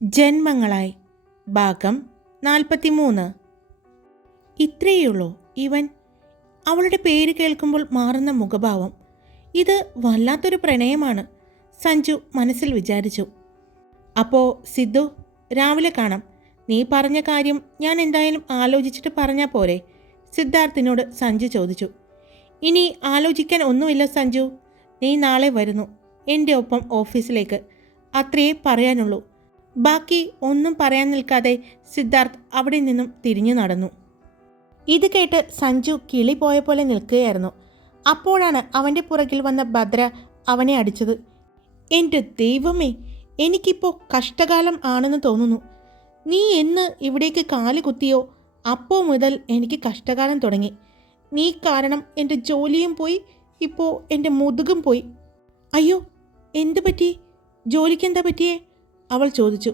ജന്മങ്ങളായി ഭാഗം 43. ഇത്രയുള്ളൂ ഇവൻ. അവളുടെ പേര് കേൾക്കുമ്പോൾ മാറുന്ന മുഖഭാവം. ഇത് വല്ലാത്തൊരു പ്രണയമാണ്, സഞ്ജു മനസ്സിൽ വിചാരിച്ചു. അപ്പോൾ സിദ്ധു, രാവിലെ കാണാം. നീ പറഞ്ഞ കാര്യം ഞാൻ എന്തായാലും ആലോചിച്ചിട്ട് പറഞ്ഞാൽ പോരെ? സിദ്ധാർത്ഥിനോട് സഞ്ജു ചോദിച്ചു. ഇനി ആലോചിക്കാൻ ഒന്നുമില്ല സഞ്ജു. നീ നാളെ വരുന്നു എൻ്റെ ഒപ്പം ഓഫീസിലേക്ക്, അത്രയേ പറയാനുള്ളൂ. ബാക്കി ഒന്നും പറയാൻ നിൽക്കാതെ സിദ്ധാർത്ഥ് അവിടെ നിന്നും തിരിഞ്ഞു നടന്നു. ഇത് കേട്ട് സഞ്ജു കിളി പോയ പോലെ നിൽക്കുകയായിരുന്നു. അപ്പോഴാണ് അവൻ്റെ പുറകിൽ വന്ന ഭദ്ര അവനെ അടിച്ചത്. എൻ്റെ ദൈവമേ, എനിക്കിപ്പോൾ കഷ്ടകാലം ആണെന്ന് തോന്നുന്നു. നീ എന്ന് ഇവിടേക്ക് കാല് കുത്തിയോ അപ്പോൾ മുതൽ എനിക്ക് കഷ്ടകാലം തുടങ്ങി. നീ കാരണം എൻ്റെ ജോലിയും പോയി, ഇപ്പോൾ എൻ്റെ മുതുകും പോയി. അയ്യോ, എന്തു പറ്റി? ജോലിക്കെന്താ പറ്റിയേ? അവൾ ചോദിച്ചു.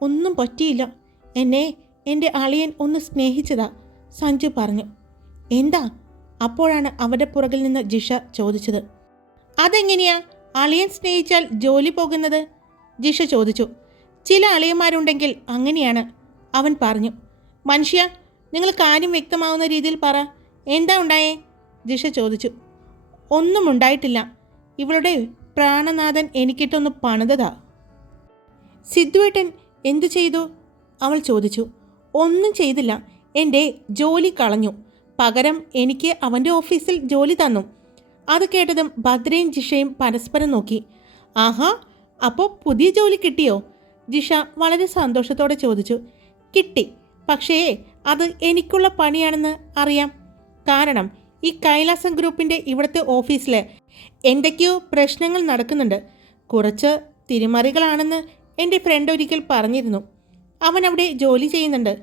ഒന്നും പറ്റിയില്ല, എന്നെ എൻ്റെ അളിയൻ ഒന്ന് സ്നേഹിച്ചതാ, സഞ്ജു പറഞ്ഞു. എന്താ? അപ്പോഴാണ് അവരുടെ പുറകിൽ നിന്ന് ജിഷ ചോദിച്ചത്. അതെങ്ങനെയാ അളിയൻ സ്നേഹിച്ചാൽ ജോലി പോകുന്നത്? ജിഷ ചോദിച്ചു. ചില അളിയന്മാരുണ്ടെങ്കിൽ അങ്ങനെയാണ്, അവൻ പറഞ്ഞു. മനുഷ്യ, നിങ്ങൾ കാര്യം വ്യക്തമാവുന്ന രീതിയിൽ പറ, എന്താ ഉണ്ടായേ? ജിഷ ചോദിച്ചു. ഒന്നും ഉണ്ടായിട്ടില്ല, ഇവളുടെ പ്രാണനാഥൻ എനിക്കിട്ടൊന്ന് പണിതതാ. സിദ്ധുവേട്ടൻ എന്തു ചെയ്തു? അവൾ ചോദിച്ചു. ഒന്നും ചെയ്തില്ല, എൻ്റെ ജോലി കളഞ്ഞു. പകരം എനിക്ക് അവൻ്റെ ഓഫീസിൽ ജോലി തന്നു. അത് കേട്ടതും ഭദ്രയും ജിഷയും പരസ്പരം നോക്കി. ആഹാ, അപ്പോൾ പുതിയ ജോലി കിട്ടിയോ? ജിഷ വളരെ സന്തോഷത്തോടെ ചോദിച്ചു. കിട്ടി, പക്ഷേ അത് എനിക്കുള്ള പണിയാണെന്ന് അറിയാം. കാരണം ഈ കൈലാസം ഗ്രൂപ്പിൻ്റെ ഇവിടുത്തെ ഓഫീസിൽ എന്തൊക്കെയോ പ്രശ്നങ്ങൾ നടക്കുന്നുണ്ട്. കുറച്ച് തിരിമറികളാണെന്ന് എൻ്റെ ഫ്രണ്ട് ഒരിക്കൽ പറഞ്ഞിരുന്നു. അവൻ അവിടെ ജോലി ചെയ്യുന്നുണ്ട്.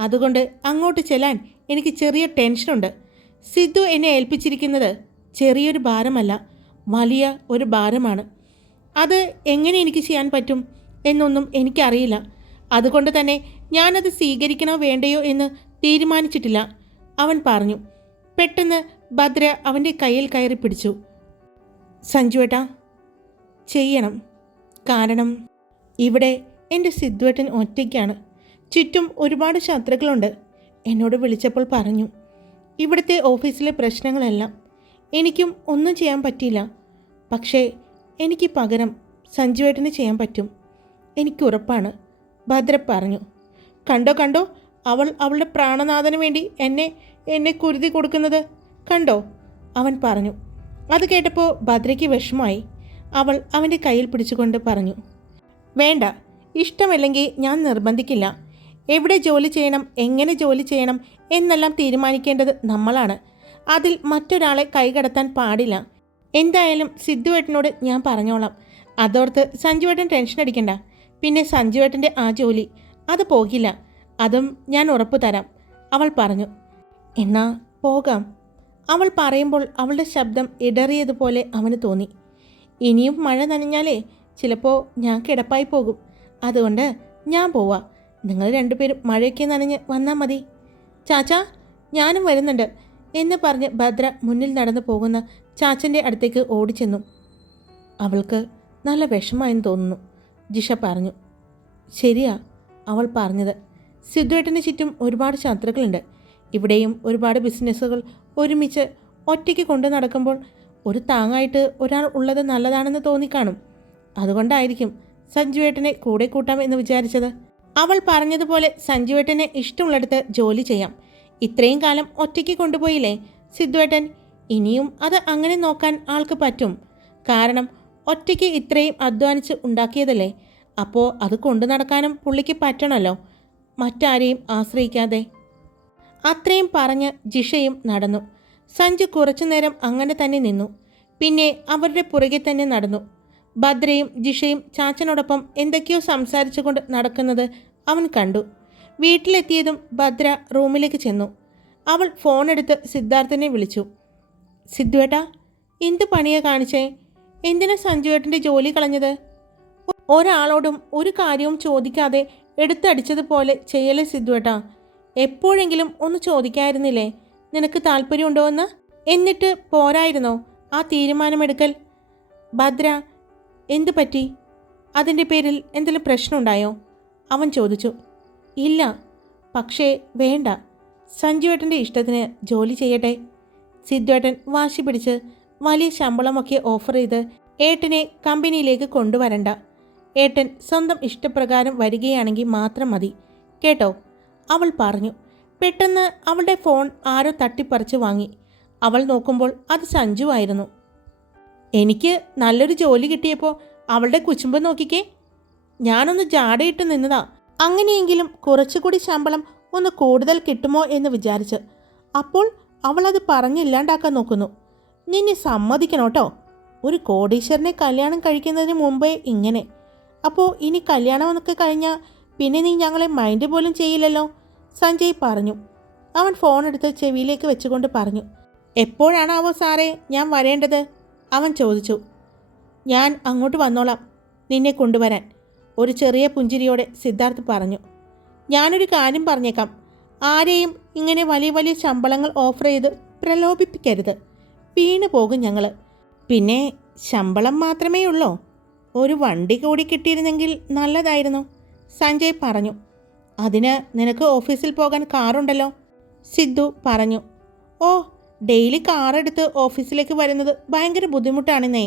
അതുകൊണ്ട് അങ്ങോട്ട് ചെല്ലാൻ എനിക്ക് ചെറിയ ടെൻഷനുണ്ട്. സിദ്ധു എന്നെ ഏൽപ്പിച്ചിരിക്കുന്നത് ചെറിയൊരു ഭാരമല്ല, വലിയ ഒരു ഭാരമാണ്. അത് എങ്ങനെ എനിക്ക് ചെയ്യാൻ പറ്റും എന്നൊന്നും എനിക്കറിയില്ല. അതുകൊണ്ട് തന്നെ ഞാനത് സ്വീകരിക്കണോ വേണ്ടയോ എന്ന് തീരുമാനിച്ചിട്ടില്ല, അവൻ പറഞ്ഞു. പെട്ടെന്ന് ഭദ്ര അവൻ്റെ കയ്യിൽ കയറി പിടിച്ചു. സഞ്ജുവേട്ടാ, ചെയ്യണം. കാരണം ഇവിടെ എൻ്റെ സിദ്ധുവേട്ടൻ ഒറ്റയ്ക്കാണ്. ചുറ്റും ഒരുപാട് ശത്രുക്കളുണ്ട്. എന്നോട് വിളിച്ചപ്പോൾ പറഞ്ഞു, ഇവിടുത്തെ ഓഫീസിലെ പ്രശ്നങ്ങളെല്ലാം. എനിക്കും ഒന്നും ചെയ്യാൻ പറ്റിയില്ല. പക്ഷേ എനിക്ക് പകരം സഞ്ജുവേട്ടന് ചെയ്യാൻ പറ്റും, എനിക്കുറപ്പാണ്, ഭദ്ര പറഞ്ഞു. കണ്ടോ കണ്ടോ, അവൾ അവളുടെ പ്രാണനാഥന് വേണ്ടി എന്നെ കുരുതി കൊടുക്കുന്നത് കണ്ടോ, അവൻ പറഞ്ഞു. അത് കേട്ടപ്പോൾ ഭദ്രയ്ക്ക് വിഷമമായി. അവൾ അവൻ്റെ കയ്യിൽ പിടിച്ചുകൊണ്ട് പറഞ്ഞു. വേണ്ട, ഇഷ്ടമല്ലെങ്കിൽ ഞാൻ നിർബന്ധിക്കില്ല. എവിടെ ജോലി ചെയ്യണം, എങ്ങനെ ജോലി ചെയ്യണം എന്നെല്ലാം തീരുമാനിക്കേണ്ടത് നമ്മളാണ്. അതിൽ മറ്റൊരാളെ കൈകടത്താൻ പാടില്ല. എന്തായാലും സിദ്ധുവേട്ടനോട് ഞാൻ പറഞ്ഞോളാം. അതോർത്ത് സഞ്ജുവേട്ടൻ ടെൻഷൻ അടിക്കണ്ട. പിന്നെ സഞ്ജുവേട്ടൻ്റെ ആ ജോലി അത് പോകില്ല, അതും ഞാൻ ഉറപ്പു തരാം, അവൾ പറഞ്ഞു. എന്നാ പോകാം. അവൾ പറയുമ്പോൾ അവളുടെ ശബ്ദം ഇടറിയതുപോലെ അവന് തോന്നി. ഇനിയും മഴ നനഞ്ഞാലേ ചിലപ്പോൾ ഞാൻ കിടപ്പായി പോകും. അതുകൊണ്ട് ഞാൻ പോവാം. നിങ്ങൾ രണ്ടുപേരും മഴയൊക്കെ നനഞ്ഞ് വന്നാൽ മതി. ചാച്ചാ, ഞാനും വരുന്നുണ്ട് എന്ന് പറഞ്ഞ് ഭദ്ര മുന്നിൽ നടന്നു പോകുന്ന ചാച്ചൻ്റെ അടുത്തേക്ക് ഓടിച്ചെന്നു. അവൾക്ക് നല്ല വിഷമമായെന്ന് തോന്നുന്നു, ജിഷ പറഞ്ഞു. ശരിയാ, അവൾ പറഞ്ഞത്. സിദ്ധുവേട്ടന് ചുറ്റും ഒരുപാട് ശത്രുക്കളുണ്ട്. ഇവിടെയും ഒരുപാട് ബിസിനസ്സുകൾ ഒരുമിച്ച് ഒറ്റയ്ക്ക് കൊണ്ടു നടക്കുമ്പോൾ ഒരു താങ്ങായിട്ട് ഒരാൾ ഉള്ളത് നല്ലതാണെന്ന് തോന്നിക്കാണും. അതുകൊണ്ടായിരിക്കും സഞ്ജുവേട്ടനെ കൂടെ കൂട്ടാം എന്ന് വിചാരിച്ചത്. അവൾ പറഞ്ഞതുപോലെ സഞ്ജുവേട്ടനെ ഇഷ്ടമുള്ളിടത്ത് ജോലി ചെയ്യാം. ഇത്രയും കാലം ഒറ്റയ്ക്ക് കൊണ്ടുപോയില്ലേ സിദ്ധുവേട്ടൻ, ഇനിയും അത് അങ്ങനെ നോക്കാൻ ആൾക്ക് പറ്റും. കാരണം ഒറ്റയ്ക്ക് ഇത്രയും അധ്വാനിച്ച് ഉണ്ടാക്കിയതല്ലേ. അപ്പോൾ അത് കൊണ്ടു നടക്കാനും പുള്ളിക്ക് പറ്റണമല്ലോ, മറ്റാരെയും ആശ്രയിക്കാതെ. അത്രയും പറഞ്ഞ് ജിഷയും നടന്നു. സഞ്ജു കുറച്ചു നേരം അങ്ങനെ തന്നെ നിന്നു. പിന്നെ അവരുടെ പുറകെ തന്നെ നടന്നു. ഭദ്രയും ജിഷയും ചാച്ചനോടൊപ്പം എന്തൊക്കെയോ സംസാരിച്ചുകൊണ്ട് നടക്കുന്നത് അവൻ കണ്ടു. വീട്ടിലെത്തിയതും ഭദ്ര റൂമിലേക്ക് ചെന്നു. അവൾ ഫോണെടുത്ത് സിദ്ധാർത്ഥനെ വിളിച്ചു. സിദ്ധുവേട്ടാ, എന്ത് പണിയാ കാണിച്ചേ? എന്തിനാ സഞ്ജുവേട്ടൻ്റെ ജോലി കളഞ്ഞത്? ഒരാളോടും ഒരു കാര്യവും ചോദിക്കാതെ എടുത്തടിച്ചതുപോലെ ചെയ്യലേ സിദ്ധുവേട്ടാ. എപ്പോഴെങ്കിലും ഒന്ന് ചോദിക്കായിരുന്നില്ലേ നിനക്ക് താല്പര്യമുണ്ടോ എന്ന്? എന്നിട്ട് പോരായിരുന്നോ ആ തീരുമാനമെടുക്കൽ? ഭദ്ര, എന്തു പറ്റി? അതിൻ്റെ പേരിൽ എന്തെങ്കിലും പ്രശ്നമുണ്ടായോ? അവൻ ചോദിച്ചു. ഇല്ല, പക്ഷേ വേണ്ട, സഞ്ജുവേട്ടൻ്റെ ഇഷ്ടത്തിന് ജോലി ചെയ്യട്ടെ. സിദ്ധുവേട്ടൻ വാശി പിടിച്ച് വലിയ ശമ്പളമൊക്കെ ഓഫർ ചെയ്ത് ഏട്ടനെ കമ്പനിയിലേക്ക് കൊണ്ടുവരണ്ട. ഏട്ടൻ സ്വന്തം ഇഷ്ടപ്രകാരം വരികയാണെങ്കിൽ മാത്രം മതി കേട്ടോ, അവൾ പറഞ്ഞു. പെട്ടെന്ന് അവളുടെ ഫോൺ ആരോ തട്ടിപ്പറിച്ച് വാങ്ങി. അവൾ നോക്കുമ്പോൾ അത് സഞ്ജുവായിരുന്നു. എനിക്ക് നല്ലൊരു ജോലി കിട്ടിയപ്പോൾ അവളുടെ കുശുമ്പ് നോക്കിക്കേ. ഞാനൊന്ന് ജാടയിട്ട് നിന്നതാ, അങ്ങനെയെങ്കിലും കുറച്ചുകൂടി ശമ്പളം ഒന്ന് കൂടുതൽ കിട്ടുമോ എന്ന് വിചാരിച്ച്. അപ്പോൾ അവളത് പറഞ്ഞില്ലാണ്ടാക്കാൻ നോക്കുന്നു. നിന്നെ സമ്മതിക്കണോട്ടോ, ഒരു കോടീശ്വരനെ കല്യാണം കഴിക്കുന്നതിന് മുമ്പേ ഇങ്ങനെ. അപ്പോൾ ഇനി കല്യാണമെന്നൊക്കെ കഴിഞ്ഞാൽ പിന്നെ നീ ഞങ്ങളെ മൈൻഡ് പോലും ചെയ്യില്ലല്ലോ, സഞ്ജയ് പറഞ്ഞു. അവൻ ഫോണെടുത്ത് ചെവിയിലേക്ക് വെച്ചുകൊണ്ട് പറഞ്ഞു. എപ്പോഴാണാവോ സാറേ ഞാൻ വരേണ്ടത്, അവൻ ചോദിച്ചു. ഞാൻ അങ്ങോട്ട് വന്നോളാം നിന്നെ കൊണ്ടുവരാൻ, ഒരു ചെറിയ പുഞ്ചിരിയോടെ സിദ്ധാർത്ഥ് പറഞ്ഞു. ഞാനൊരു കാര്യം പറഞ്ഞേക്കാം, ആരെയും ഇങ്ങനെ വലിയ വലിയ ശമ്പളങ്ങൾ ഓഫർ ചെയ്ത് പ്രലോഭിപ്പിക്കരുത്, വീണു പോകും ഞങ്ങൾ. പിന്നെ ശമ്പളം മാത്രമേ ഉള്ളോ, ഒരു വണ്ടി കൂടി കിട്ടിയിരുന്നെങ്കിൽ നല്ലതായിരുന്നു, സഞ്ജയ് പറഞ്ഞു. അതിന് നിനക്ക് ഓഫീസിൽ പോകാൻ കാറുണ്ടല്ലോ, സിദ്ധു പറഞ്ഞു. ഓ, ഡെയിലി കാറെടുത്ത് ഓഫീസിലേക്ക് വരുന്നത് ഭയങ്കര ബുദ്ധിമുട്ടാണെന്നേ.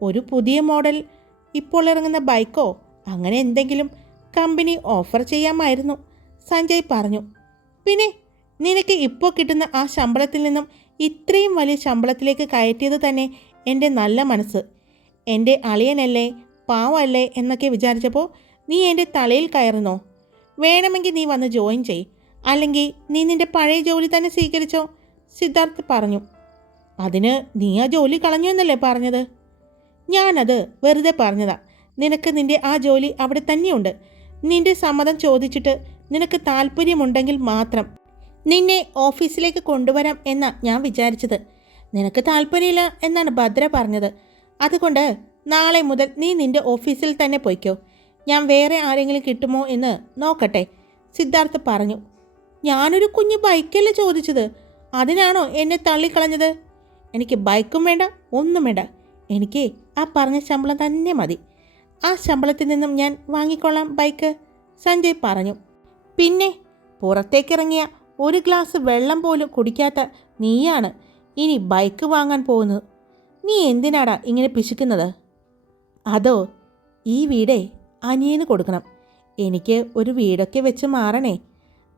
ഒരു പുതിയ മോഡൽ ഇപ്പോൾ ഇറങ്ങുന്ന ബൈക്കോ അങ്ങനെ എന്തെങ്കിലും കമ്പനി ഓഫർ ചെയ്യാമായിരുന്നു, സഞ്ജയ് പറഞ്ഞു. പിന്നെ നിനക്ക് ഇപ്പോൾ കിട്ടുന്ന ആ ശമ്പളത്തിൽ നിന്നും ഇത്രയും വലിയ ശമ്പളത്തിലേക്ക് കയറ്റിയത് തന്നെ എൻ്റെ നല്ല മനസ്സ്. എൻ്റെ അളിയനല്ലേ, പാവമല്ലേ എന്നൊക്കെ വിചാരിച്ചപ്പോൾ നീ എൻ്റെ തലയിൽ കയറുന്നോ? വേണമെങ്കിൽ നീ വന്ന് ജോയിൻ ചെയ്, അല്ലെങ്കിൽ നീ നിൻ്റെ പഴയ ജോലി തന്നെ സ്വീകരിച്ചോ, സിദ്ധാർത്ഥ് പറഞ്ഞു. അതിന് നീ ആ ജോലി കളഞ്ഞു എന്നല്ലേ പറഞ്ഞത്? ഞാനത് വെറുതെ പറഞ്ഞതാ. നിനക്ക് നിൻ്റെ ആ ജോലി അവിടെ തന്നെയുണ്ട്. നിൻ്റെ സമ്മതം ചോദിച്ചിട്ട് നിനക്ക് താല്പര്യമുണ്ടെങ്കിൽ മാത്രം നിന്നെ ഓഫീസിലേക്ക് കൊണ്ടുവരാം എന്നാ ഞാൻ വിചാരിച്ചത്. നിനക്ക് താല്പര്യമില്ല എന്നാണ് ഭദ്ര പറഞ്ഞത്. അതുകൊണ്ട് നാളെ മുതൽ നീ നിൻ്റെ ഓഫീസിൽ തന്നെ പോയിക്കോ. ഞാൻ വേറെ ആരെങ്കിലും കിട്ടുമോ എന്ന് നോക്കട്ടെ, സിദ്ധാർത്ഥ് പറഞ്ഞു. ഞാനൊരു കുഞ്ഞു ബൈക്കല്ലേ ചോദിച്ചത്, അതിനാണോ എന്നെ തള്ളിക്കളഞ്ഞത്? എനിക്ക് ബൈക്കും വേണ്ട, ഒന്നും വേണ്ട. എനിക്ക് ആ പറഞ്ഞ ശമ്പളം തന്നെ മതി. ആ ശമ്പളത്തിൽ നിന്നും ഞാൻ വാങ്ങിക്കൊള്ളാം ബൈക്ക്, സഞ്ജയ് പറഞ്ഞു. പിന്നെ പുറത്തേക്കിറങ്ങിയ ഒരു ഗ്ലാസ് വെള്ളം പോലും കുടിക്കാത്ത നീയാണ് ഇനി ബൈക്ക് വാങ്ങാൻ പോകുന്നത്. നീ എന്തിനാടാ ഇങ്ങനെ പിശുക്കുന്നത്? അതോ, ഈ വീടേ അനിയന് കൊടുക്കണം. എനിക്ക് ഒരു വീടൊക്കെ വെച്ച് മാറണേ.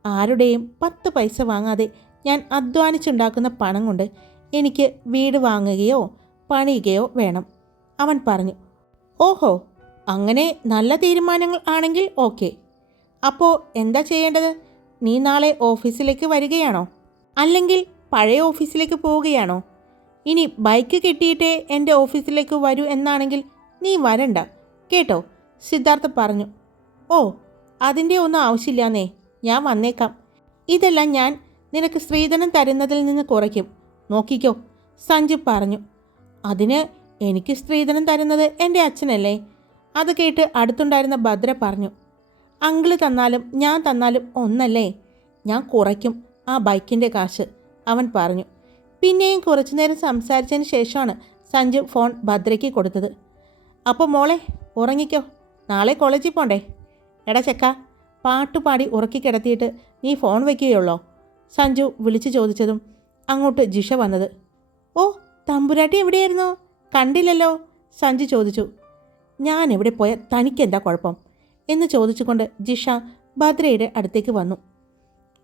ആരുടെയും 10 പൈസ വാങ്ങാതെ ഞാൻ അധ്വാനിച്ചുണ്ടാക്കുന്ന പണം കൊണ്ട് എനിക്ക് വീട് വാങ്ങുകയോ പണിയുകയോ വേണം, അവൻ പറഞ്ഞു. ഓഹോ, അങ്ങനെ നല്ല തീരുമാനങ്ങൾ ആണെങ്കിൽ ഓക്കെ. അപ്പോൾ എന്താ ചെയ്യേണ്ടത്? നീ നാളെ ഓഫീസിലേക്ക് വരികയാണോ, അല്ലെങ്കിൽ പഴയ ഓഫീസിലേക്ക് പോവുകയാണോ? ഇനി ബൈക്ക് കിട്ടിയിട്ടേ എൻ്റെ ഓഫീസിലേക്ക് വരൂ എന്നാണെങ്കിൽ നീ വരണ്ട കേട്ടോ, സിദ്ധാർത്ഥ് പറഞ്ഞു. ഓ, അതിൻ്റെ ഒന്നും ആവശ്യമില്ലാന്നേ, ഞാൻ വന്നേക്കാം. ഇതെല്ലാം ഞാൻ നിനക്ക് സ്ത്രീധനം തരുന്നതിൽ നിന്ന് കുറയ്ക്കും, നോക്കിക്കോ, സഞ്ജു പറഞ്ഞു. അതിന് എനിക്ക് സ്ത്രീധനം തരുന്നത് എൻ്റെ അച്ഛനല്ലേ? അത് കേട്ട് അടുത്തുണ്ടായിരുന്ന ഭദ്ര പറഞ്ഞു. അങ്കിള് തന്നാലും ഞാൻ തന്നാലും ഒന്നല്ലേ, ഞാൻ കുറയ്ക്കും ആ ബൈക്കിൻ്റെ കാശ്, അവൻ പറഞ്ഞു. പിന്നെയും കുറച്ചു നേരം സംസാരിച്ചതിന് ശേഷമാണ് സഞ്ജു ഫോൺ ഭദ്രയ്ക്ക് കൊടുത്തത്. അപ്പോൾ മോളെ ഉറങ്ങിക്കോ, നാളെ കോളേജിൽ പോണ്ടേ? എടാ ചെക്ക, പാട്ടുപാടി ഉറക്കി കിടത്തിയിട്ട് നീ ഫോൺ വയ്ക്കുകയുള്ളോ, സഞ്ജു വിളിച്ചു ചോദിച്ചതും അങ്ങോട്ട് ജിഷ വന്നത്. ഓ, തമ്പുരാട്ടി എവിടെയായിരുന്നു, കണ്ടില്ലല്ലോ, സഞ്ജു ചോദിച്ചു. ഞാൻ എവിടെ പോയ തനിക്കെന്താ കുഴപ്പം എന്ന് ചോദിച്ചുകൊണ്ട് ജിഷ ഭദ്രയുടെ അടുത്തേക്ക് വന്നു.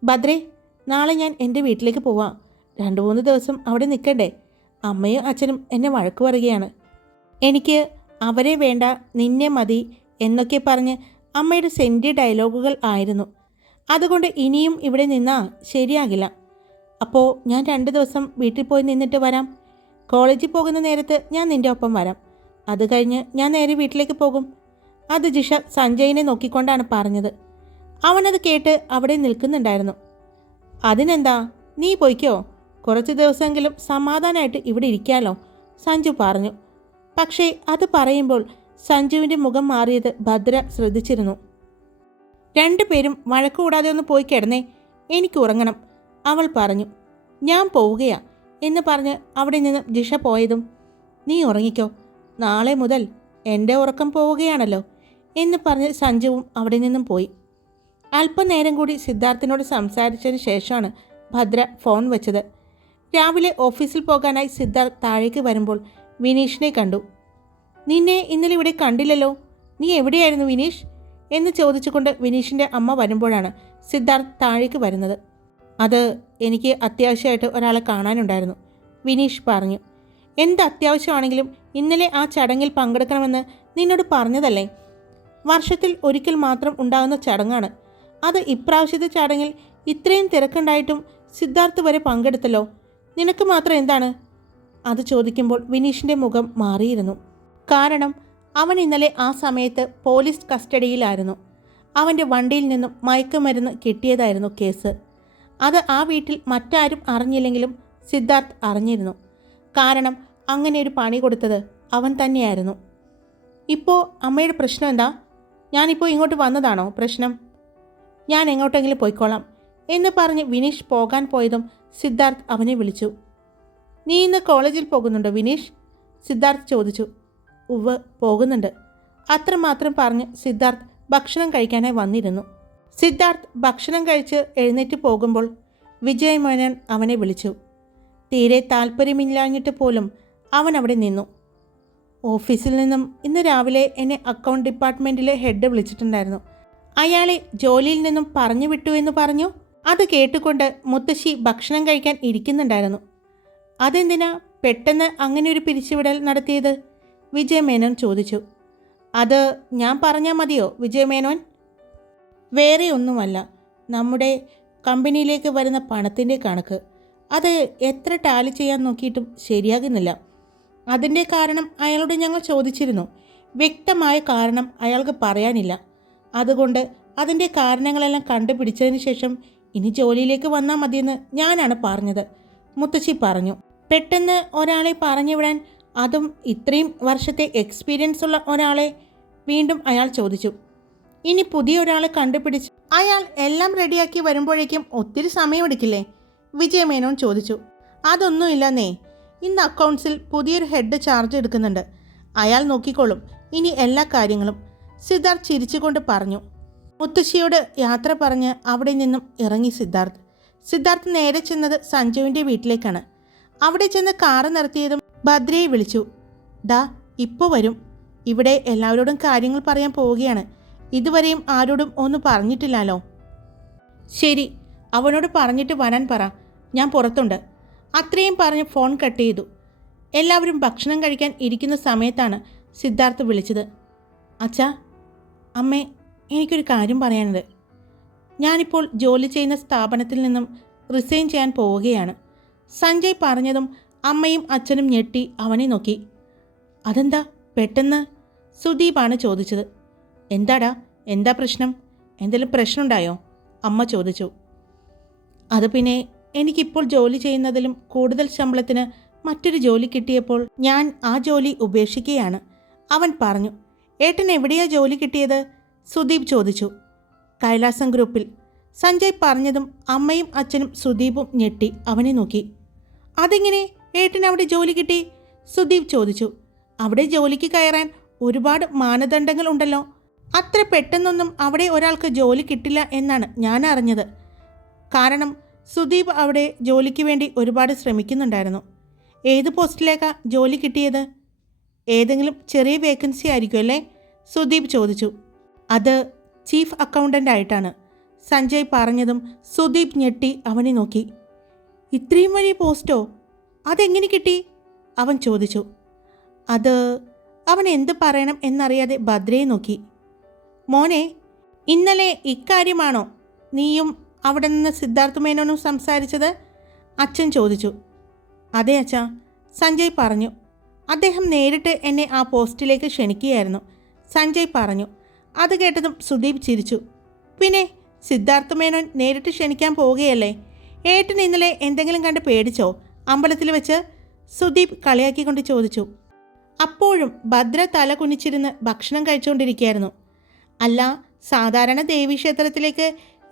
ഭദ്രേ, നാളെ ഞാൻ എൻ്റെ വീട്ടിലേക്ക് പോവാം. 2-3 ദിവസം അവിടെ നിൽക്കണ്ടേ? അമ്മയും അച്ഛനും എന്നെ വഴക്ക് പറയുകയാണ്. എനിക്ക് അവരെ വേണ്ട, നിന്നെ മതി എന്നൊക്കെ പറഞ്ഞ് അമ്മയുടെ സെൻറ്റി ഡയലോഗുകൾ ആയിരുന്നു. അതുകൊണ്ട് ഇനിയും ഇവിടെ നിന്നാൽ ശരിയാകില്ല. അപ്പോൾ ഞാൻ 2 ദിവസം വീട്ടിൽ പോയി നിന്നിട്ട് വരാം. കോളേജിൽ പോകുന്ന നേരത്ത് ഞാൻ നിൻ്റെ ഒപ്പം വരാം. അത് കഴിഞ്ഞ് ഞാൻ നേരെ വീട്ടിലേക്ക് പോകും. അത് ജിഷ സഞ്ജയിനെ നോക്കിക്കൊണ്ടാണ് പറഞ്ഞത്. അവനത് കേട്ട് അവിടെ നിൽക്കുന്നുണ്ടായിരുന്നു. അതിനെന്താ, നീ പോയിക്കോ, കുറച്ച് ദിവസമെങ്കിലും സമാധാനമായിട്ട് ഇവിടെ ഇരിക്കാമല്ലോ, സഞ്ജു പറഞ്ഞു. പക്ഷേ അത് പറയുമ്പോൾ സഞ്ജുവിൻ്റെ മുഖം മാറിയത് ഭദ്ര ശ്രദ്ധിച്ചിരുന്നു. 2 പേരും വഴക്കുകൂടാതെ ഒന്ന് പോയി കിടന്നേ, എനിക്ക് ഉറങ്ങണം, അവൾ പറഞ്ഞു. ഞാൻ പോവുകയാ എന്ന് പറഞ്ഞ് അവിടെ നിന്ന് ജിഷ പോയതും, നീ ഉറങ്ങിക്കോ, നാളെ മുതൽ എൻ്റെ ഉറക്കം പോവുകയാണല്ലോ, എന്ന് പറഞ്ഞ് സഞ്ജുവും അവിടെ നിന്നും പോയി. അല്പനേരം കൂടി സിദ്ധാർത്ഥിനോട് സംസാരിച്ചതിന് ശേഷമാണ് ഭദ്ര ഫോൺ വെച്ചത്. രാവിലെ ഓഫീസിൽ പോകാനായി സിദ്ധാർത്ഥ് താഴേക്ക് വരുമ്പോൾ വിനീഷിനെ കണ്ടു. നിന്നെ ഇന്നലെ ഇവിടെ കണ്ടില്ലല്ലോ, നീ എവിടെയായിരുന്നു വിനീഷ് എന്ന് ചോദിച്ചുകൊണ്ട് വിനീഷിൻ്റെ അമ്മ വരുമ്പോഴാണ് സിദ്ധാർത്ഥ് താഴേക്ക് വരുന്നത്. അത് എനിക്ക് അത്യാവശ്യമായിട്ട് ഒരാളെ കാണാനുണ്ടായിരുന്നു, വിനീഷ് പറഞ്ഞു. എന്ത് അത്യാവശ്യമാണെങ്കിലും ഇന്നലെ ആ ചടങ്ങിൽ പങ്കെടുക്കണമെന്ന് നിന്നോട് പറഞ്ഞതല്ലേ? വർഷത്തിൽ ഒരിക്കൽ മാത്രം ഉണ്ടാകുന്ന ചടങ്ങാണ് അത്. ഇപ്രാവശ്യത്തെ ചടങ്ങിൽ ഇത്രയും തിരക്കുണ്ടായിട്ടും സിദ്ധാർത്ഥ് വരെ പങ്കെടുത്തല്ലോ, നിനക്ക് മാത്രം എന്താണ്? അത് ചോദിക്കുമ്പോൾ വിനീഷിൻ്റെ മുഖം മാറിയിരുന്നു. കാരണം അവൻ ഇന്നലെ ആ സമയത്ത് പോലീസ് കസ്റ്റഡിയിലായിരുന്നു. അവൻ്റെ വണ്ടിയിൽ നിന്നും മയക്കുമരുന്ന് കിട്ടിയതായിരുന്നു കേസ്. അത് ആ വീട്ടിൽ മറ്റാരും അറിഞ്ഞില്ലെങ്കിലും സിദ്ധാർത്ഥ് അറിഞ്ഞിരുന്നു. കാരണം അങ്ങനെ ഒരു പണി കൊടുത്തത് അവൻ തന്നെയായിരുന്നു. ഇപ്പോൾ അമ്മയുടെ പ്രശ്നം എന്താ? ഞാനിപ്പോൾ ഇങ്ങോട്ട് വന്നതാണോ പ്രശ്നം? ഞാൻ എങ്ങോട്ടെങ്കിലും പോയിക്കോളാം എന്ന് പറഞ്ഞ് വിനീഷ് പോകാൻ പോയതും സിദ്ധാർത്ഥ് അവനെ വിളിച്ചു. നീ ഇന്ന് കോളേജിൽ പോകുന്നുണ്ടോ വിനീഷ്? സിദ്ധാർത്ഥ് ചോദിച്ചു. ഉവ്വ്, പോകുന്നുണ്ട്. അത്രമാത്രം പറഞ്ഞ് സിദ്ധാർത്ഥ് ഭക്ഷണം കഴിക്കാനായി വന്നിരുന്നു. സിദ്ധാർത്ഥ് ഭക്ഷണം കഴിച്ച് എഴുന്നേറ്റ് പോകുമ്പോൾ വിജയ് മേനോൻ അവനെ വിളിച്ചു. തീരെ താല്പര്യമില്ലാഞ്ഞിട്ട് പോലും അവൻ അവിടെ നിന്നു. ഓഫീസിൽ നിന്നും ഇന്ന് രാവിലെ എന്നെ അക്കൗണ്ട് ഡിപ്പാർട്ട്മെൻറ്റിലെ ഹെഡ് വിളിച്ചിട്ടുണ്ടായിരുന്നു. അയാളെ ജോലിയിൽ നിന്നും പറഞ്ഞു വിട്ടു എന്ന് പറഞ്ഞു. അത് കേട്ടുകൊണ്ട് മുത്തശ്ശി ഭക്ഷണം കഴിക്കാൻ ഇരിക്കുന്നുണ്ടായിരുന്നു. അതെന്തിനാ പെട്ടെന്ന് അങ്ങനെ ഒരു പിരിച്ചുവിടൽ നടത്തിയത്? വിജയ് മേനോൻ ചോദിച്ചു. അത് ഞാൻ പറഞ്ഞാൽ മതിയോ വിജയ് മേനോൻ? വേറെ ഒന്നുമല്ല, നമ്മുടെ കമ്പനിയിലേക്ക് വരുന്ന പണത്തിൻ്റെ കണക്ക് അത് എത്ര ടാലി ചെയ്യാൻ നോക്കിയിട്ടും ശരിയാകുന്നില്ല. അതിൻ്റെ കാരണം അയാളോട് ഞങ്ങൾ ചോദിച്ചിരുന്നു. വ്യക്തമായ കാരണം അയാൾക്ക് പറയാനില്ല. അതുകൊണ്ട് അതിൻ്റെ കാരണങ്ങളെല്ലാം കണ്ടുപിടിച്ചതിന് ശേഷം ഇനി ജോലിയിലേക്ക് വന്നാൽ മതിയെന്ന് ഞാനാണ് പറഞ്ഞത്, മുത്തശ്ശി പറഞ്ഞു. പെട്ടെന്ന് ഒരാളെ പറഞ്ഞു വിടാൻ, അതും ഇത്രയും വർഷത്തെ എക്സ്പീരിയൻസ് ഉള്ള ഒരാളെ? വീണ്ടും അയാൾ ചോദിച്ചു. ഇനി പുതിയ ഒരാളെ കണ്ടുപിടിച്ച് അയാൾ എല്ലാം റെഡിയാക്കി വരുമ്പോഴേക്കും ഒത്തിരി സമയമെടുക്കില്ലേ? വിജയ് മേനോൻ ചോദിച്ചു. അതൊന്നുമില്ലെന്നേ, ഇന്ന് അക്കൗണ്ട്സിൽ പുതിയൊരു ഹെഡ് ചാർജ് എടുക്കുന്നുണ്ട്. അയാൾ നോക്കിക്കോളും ഇനി എല്ലാ കാര്യങ്ങളും, സിദ്ധാർത്ഥ് ചിരിച്ചുകൊണ്ട് പറഞ്ഞു. മുത്തശ്ശിയോട് യാത്ര പറഞ്ഞ് അവിടെ നിന്നും ഇറങ്ങി സിദ്ധാർത്ഥ് നേരെ ചെന്നത് സഞ്ജുവിൻ്റെ വീട്ടിലേക്കാണ്. അവിടെ ചെന്ന് കാറ് നിർത്തിയതും ഭദ്രയെ വിളിച്ചു. ഡാ, ഇപ്പോൾ വരും. ഇവിടെ എല്ലാവരോടും കാര്യങ്ങൾ പറയാൻ പോവുകയാണ്. ഇതുവരെയും ആരോടും ഒന്നും പറഞ്ഞിട്ടില്ലല്ലോ. ശരി, അവനോട് പറഞ്ഞിട്ട് വരാൻ പറ, ഞാൻ പുറത്തുണ്ട്. അത്രയും പറഞ്ഞ് ഫോൺ കട്ട് ചെയ്തു. എല്ലാവരും ഭക്ഷണം കഴിക്കാൻ ഇരിക്കുന്ന സമയത്താണ് സിദ്ധാർത്ഥ് വിളിച്ചത്. അച്ഛാ, അമ്മേ, എനിക്കൊരു കാര്യം പറയാനുണ്ട്. ഞാനിപ്പോൾ ജോലി ചെയ്യുന്ന സ്ഥാപനത്തിൽ നിന്നും റിസൈൻ ചെയ്യാൻ പോവുകയാണ്. സഞ്ജയ് പറഞ്ഞതും അമ്മയും അച്ഛനും ഞെട്ടി അവനെ നോക്കി. അതെന്താ പെട്ടെന്ന്? സുദീപാണ് ചോദിച്ചത്. എന്താടാ, എന്താ പ്രശ്നം? എന്തെങ്കിലും പ്രശ്നമുണ്ടായോ? അമ്മ ചോദിച്ചു. അത് പിന്നെ എനിക്കിപ്പോൾ ജോലി ചെയ്യുന്നതിലും കൂടുതൽ ശമ്പളത്തിന് മറ്റൊരു ജോലി കിട്ടിയപ്പോൾ ഞാൻ ആ ജോലി ഉപേക്ഷിക്കുകയാണ്, അവൻ പറഞ്ഞു. ഏട്ടൻ എവിടെയാ ജോലി കിട്ടിയത്? സുദീപ് ചോദിച്ചു. കൈലാസം ഗ്രൂപ്പിൽ. സഞ്ജയ് പറഞ്ഞതും അമ്മയും അച്ഛനും സുദീപും ഞെട്ടി അവനെ നോക്കി. അതെങ്ങനെ ഏട്ടൻ അവിടെ ജോലി കിട്ടി? സുദീപ് ചോദിച്ചു. അവിടെ ജോലിക്ക് കയറാൻ ഒരുപാട് മാനദണ്ഡങ്ങൾ ഉണ്ടല്ലോ. അത്ര പെട്ടെന്നൊന്നും അവിടെ ഒരാൾക്ക് ജോലി കിട്ടില്ല എന്നാണ് ഞാൻ അറിഞ്ഞത്. കാരണം സുദീപ് അവിടെ ജോലിക്ക് വേണ്ടി ഒരുപാട് ശ്രമിക്കുന്നുണ്ടായിരുന്നു. ഏത് പോസ്റ്റിലേക്കാ ജോലി കിട്ടിയത്? ഏതെങ്കിലും ചെറിയ വേക്കൻസി ആയിരിക്കും അല്ലേ? സുദീപ് ചോദിച്ചു. അത് ചീഫ് അക്കൗണ്ടൻ്റ് ആയിട്ടാണ്, സഞ്ജയ് പറഞ്ഞതും സുദീപ് ഞെട്ടി അവനെ നോക്കി. ഇത്രയും വലിയ പോസ്റ്റോ? അതെങ്ങനെ കിട്ടി? അവൻ ചോദിച്ചു. അത് അവൻ എന്ത് പറയണം എന്നറിയാതെ ഭദ്രയെ നോക്കി. മോനെ, ഇന്നലെ ഇക്കാര്യമാണോ നീയും അവിടെ നിന്ന് സിദ്ധാർത്ഥ് മേനോനും സംസാരിച്ചത്? അച്ഛൻ ചോദിച്ചു. അതെ അച്ഛാ, സഞ്ജയ് പറഞ്ഞു. അദ്ദേഹം നേരിട്ട് എന്നെ ആ പോസ്റ്റിലേക്ക് ക്ഷണിക്കുകയായിരുന്നു, സഞ്ജയ് പറഞ്ഞു. അത് കേട്ടതും സുദീപ് ചിരിച്ചു. പിന്നെ സിദ്ധാർത്ഥ് മേനോൻ നേരിട്ട് ക്ഷണിക്കാൻ പോവുകയല്ലേ? ഏട്ടൻ ഇന്നലെ എന്തെങ്കിലും കണ്ട് പേടിച്ചോ അമ്പലത്തിൽ വെച്ച്? സുദീപ് കളിയാക്കിക്കൊണ്ട് ചോദിച്ചു. അപ്പോഴും ഭദ്ര തല കുനിച്ചിരുന്ന് ഭക്ഷണം കഴിച്ചുകൊണ്ടിരിക്കുകയായിരുന്നു. അല്ല, സാധാരണ ദേവീക്ഷേത്രത്തിലേക്ക്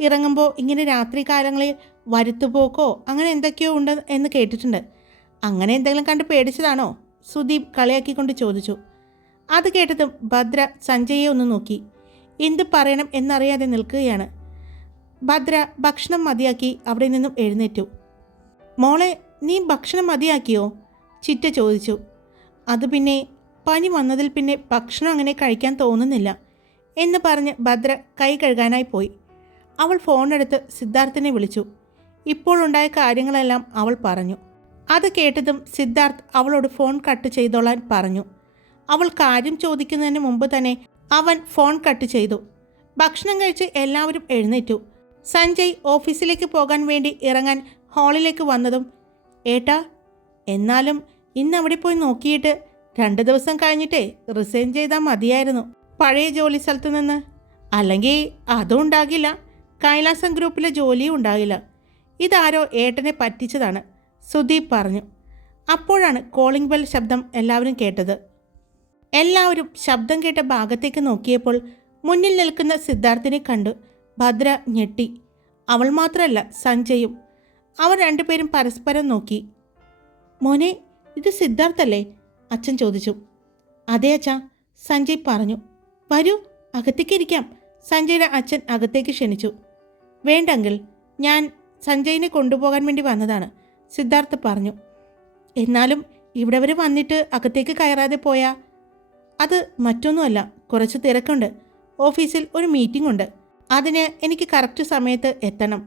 ഇറങ്ങുമ്പോൾ ഇങ്ങനെ രാത്രി കാലങ്ങളിൽ വരുത്തുപോക്കോ അങ്ങനെ എന്തൊക്കെയോ ഉണ്ട് എന്ന് കേട്ടിട്ടുണ്ട്. അങ്ങനെ എന്തെങ്കിലും കണ്ട് പേടിച്ചതാണോ? സുദീപ് കളിയാക്കിക്കൊണ്ട് ചോദിച്ചു. അത് കേട്ടതും ഭദ്ര സഞ്ജയെ ഒന്ന് നോക്കി. എന്ത് പറയണം എന്നറിയാതെ നിൽക്കുകയാണ്. ഭദ്ര ഭക്ഷണം മതിയാക്കി അവിടെ നിന്നും എഴുന്നേറ്റു. മോളെ, നീ ഭക്ഷണം മതിയാക്കിയോ? ചിറ്റ ചോദിച്ചു. അത് പിന്നെ പനി വന്നതിൽ പിന്നെ ഭക്ഷണം അങ്ങനെ കഴിക്കാൻ തോന്നുന്നില്ല എന്ന് പറഞ്ഞ് ഭദ്ര കൈ കഴുകാനായി പോയി. അവൾ ഫോണെടുത്ത് സിദ്ധാർത്ഥിനെ വിളിച്ചു. ഇപ്പോഴുണ്ടായ കാര്യങ്ങളെല്ലാം അവൾ പറഞ്ഞു. അത് കേട്ടതും സിദ്ധാർത്ഥ് അവളോട് ഫോൺ കട്ട് ചെയ്തോളാൻ പറഞ്ഞു. അവൾ കാര്യം ചോദിക്കുന്നതിന് മുമ്പ് തന്നെ അവൻ ഫോൺ കട്ട് ചെയ്തു. ഭക്ഷണം കഴിച്ച് എല്ലാവരും എഴുന്നേറ്റു. സഞ്ജയ് ഓഫീസിലേക്ക് പോകാൻ വേണ്ടി ഇറങ്ങാൻ ഹാളിലേക്ക് വന്നതും, ഏട്ടാ, എന്നാലും ഇന്ന് അവിടെ പോയി നോക്കിയിട്ട് 2 ദിവസം കഴിഞ്ഞിട്ടേ റിസൈൻ ചെയ്താൽ മതിയായിരുന്നു പഴയ ജോലി സ്ഥലത്ത് നിന്ന്. അല്ലെങ്കിൽ അതും ഉണ്ടാകില്ല, കൈലാസം ഗ്രൂപ്പിലെ ജോലിയും ഉണ്ടാകില്ല. ഇതാരോ ഏട്ടനെ പറ്റിച്ചതാണ്, സുദീപ് പറഞ്ഞു. അപ്പോഴാണ് കോളിംഗ് ബെൽ ശബ്ദം എല്ലാവരും കേട്ടത്. എല്ലാവരും ശബ്ദം കേട്ട ഭാഗത്തേക്ക് നോക്കിയപ്പോൾ മുന്നിൽ നിൽക്കുന്ന സിദ്ധാർത്ഥിനെ കണ്ടു. ഭദ്ര ഞെട്ടി. അവൾ മാത്രമല്ല, സഞ്ജയും. അവർ രണ്ടുപേരും പരസ്പരം നോക്കി. മോനെ, ഇത് സിദ്ധാർത്ഥല്ലേ? അച്ഛൻ ചോദിച്ചു. അതെ അച്ഛാ, സഞ്ജയ് പറഞ്ഞു. വരൂ, അകത്തേക്ക് ഇരിക്കാം. സഞ്ജയുടെ അച്ഛൻ അകത്തേക്ക് ക്ഷണിച്ചു. വേണ്ടെങ്കിൽ ഞാൻ സഞ്ജയിനെ കൊണ്ടുപോകാൻ വേണ്ടി വന്നതാണ്, സിദ്ധാർത്ഥ് പറഞ്ഞു. എന്നാലും ഇവിടെ വരെ വന്നിട്ട് അകത്തേക്ക് കയറാതെ പോയാ? അത് മറ്റൊന്നുമല്ല, കുറച്ച് തിരക്കുണ്ട്. ഓഫീസിൽ ഒരു മീറ്റിംഗ് ഉണ്ട്. അതിന് എനിക്ക് കറക്റ്റ് സമയത്ത് എത്തണം.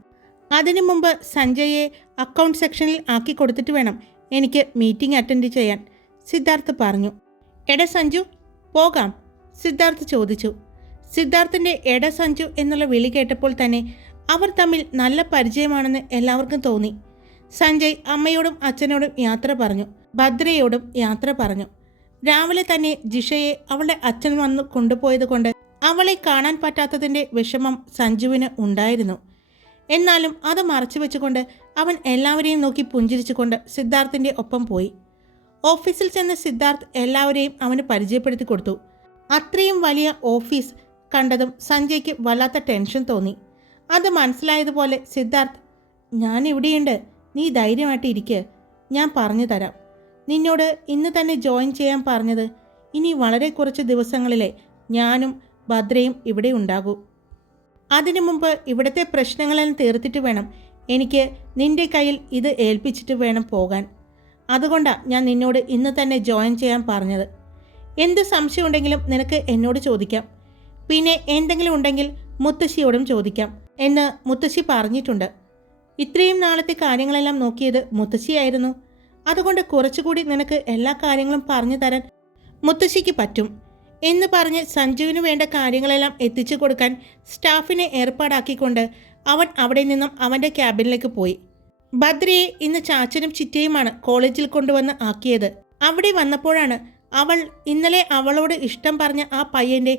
അതിനു മുമ്പ് സഞ്ജയെ അക്കൗണ്ട് സെക്ഷനിൽ ആക്കി കൊടുത്തിട്ട് വേണം എനിക്ക് മീറ്റിംഗ് അറ്റൻഡ് ചെയ്യാൻ, സിദ്ധാർത്ഥ് പറഞ്ഞു. എട സഞ്ജു, പോകാം? സിദ്ധാർത്ഥ് ചോദിച്ചു. സിദ്ധാർത്ഥിൻ്റെ എട സഞ്ജു എന്നുള്ള വിളി കേട്ടപ്പോൾ തന്നെ അവർ തമ്മിൽ നല്ല പരിചയമാണെന്ന് എല്ലാവർക്കും തോന്നി. സഞ്ജയ് അമ്മയോടും അച്ഛനോടും യാത്ര പറഞ്ഞു. ഭദ്രയോടും യാത്ര പറഞ്ഞു. രാവിലെ തന്നെ ജിഷയെ അവളുടെ അച്ഛൻ വന്ന് കൊണ്ടുപോയത് കൊണ്ട് അവളെ കാണാൻ പറ്റാത്തതിൻ്റെ വിഷമം സഞ്ജുവിന് ഉണ്ടായിരുന്നു. എന്നാലും അത് മറച്ചു വെച്ചുകൊണ്ട് അവൻ എല്ലാവരെയും നോക്കി പുഞ്ചിരിച്ചുകൊണ്ട് സിദ്ധാർത്ഥിൻ്റെ ഒപ്പം പോയി. ഓഫീസിൽ ചെന്ന് സിദ്ധാർത്ഥ് എല്ലാവരെയും അവന് പരിചയപ്പെടുത്തി കൊടുത്തു. അത്രയും വലിയ ഓഫീസ് കണ്ടതും സഞ്ജയ്ക്ക് വല്ലാത്ത ടെൻഷൻ തോന്നി. അത് മനസ്സിലായതുപോലെ സിദ്ധാർത്ഥ്, ഞാൻ ഇവിടെയുണ്ട്, നീ ധൈര്യമായിട്ട് ഇരിക്കുക, ഞാൻ പറഞ്ഞു തരാം. നിന്നോട് ഇന്ന് തന്നെ ജോയിൻ ചെയ്യാൻ പറഞ്ഞത്. ഇനി വളരെ കുറച്ച് ദിവസങ്ങളിലെ ഞാനും ഭദ്രയും ഇവിടെ ഉണ്ടാകൂ. അതിനു മുമ്പ് ഇവിടുത്തെ പ്രശ്നങ്ങളെല്ലാം തീർത്തിട്ട് വേണം എനിക്ക് നിൻ്റെ കയ്യിൽ ഇത് ഏൽപ്പിച്ചിട്ട് വേണം പോകാൻ. അതുകൊണ്ടാണ് ഞാൻ നിന്നോട് ഇന്ന് തന്നെ ജോയിൻ ചെയ്യാൻ പറഞ്ഞത്. എന്ത് സംശയം ഉണ്ടെങ്കിലും നിനക്ക് എന്നോട് ചോദിക്കാം. പിന്നെ എന്തെങ്കിലും ഉണ്ടെങ്കിൽ മുത്തശ്ശിയോടും ചോദിക്കാം എന്ന് മുത്തശ്ശി പറഞ്ഞിട്ടുണ്ട്. ഇത്രയും നാളത്തെ കാര്യങ്ങളെല്ലാം നോക്കിയത് മുത്തശ്ശിയായിരുന്നു. അതുകൊണ്ട് കുറച്ചുകൂടി നിനക്ക് എല്ലാ കാര്യങ്ങളും പറഞ്ഞു തരാൻ മുത്തശ്ശിക്ക് പറ്റും എന്ന് പറഞ്ഞ് സഞ്ജുവിന് വേണ്ട കാര്യങ്ങളെല്ലാം എത്തിച്ചു കൊടുക്കാൻ സ്റ്റാഫിനെ ഏർപ്പാടാക്കിക്കൊണ്ട് അവൻ അവിടെ നിന്നും അവൻ്റെ ക്യാബിനിലേക്ക് പോയി. ഭദ്രയെ ഇന്ന് ചാച്ചനും ചിറ്റയുമാണ് കോളേജിൽ കൊണ്ടുവന്ന് ആക്കിയത്. അവിടെ വന്നപ്പോഴാണ് അവൾ ഇന്നലെ അവളോട് ഇഷ്ടം പറഞ്ഞ ആ പയ്യൻ്റെ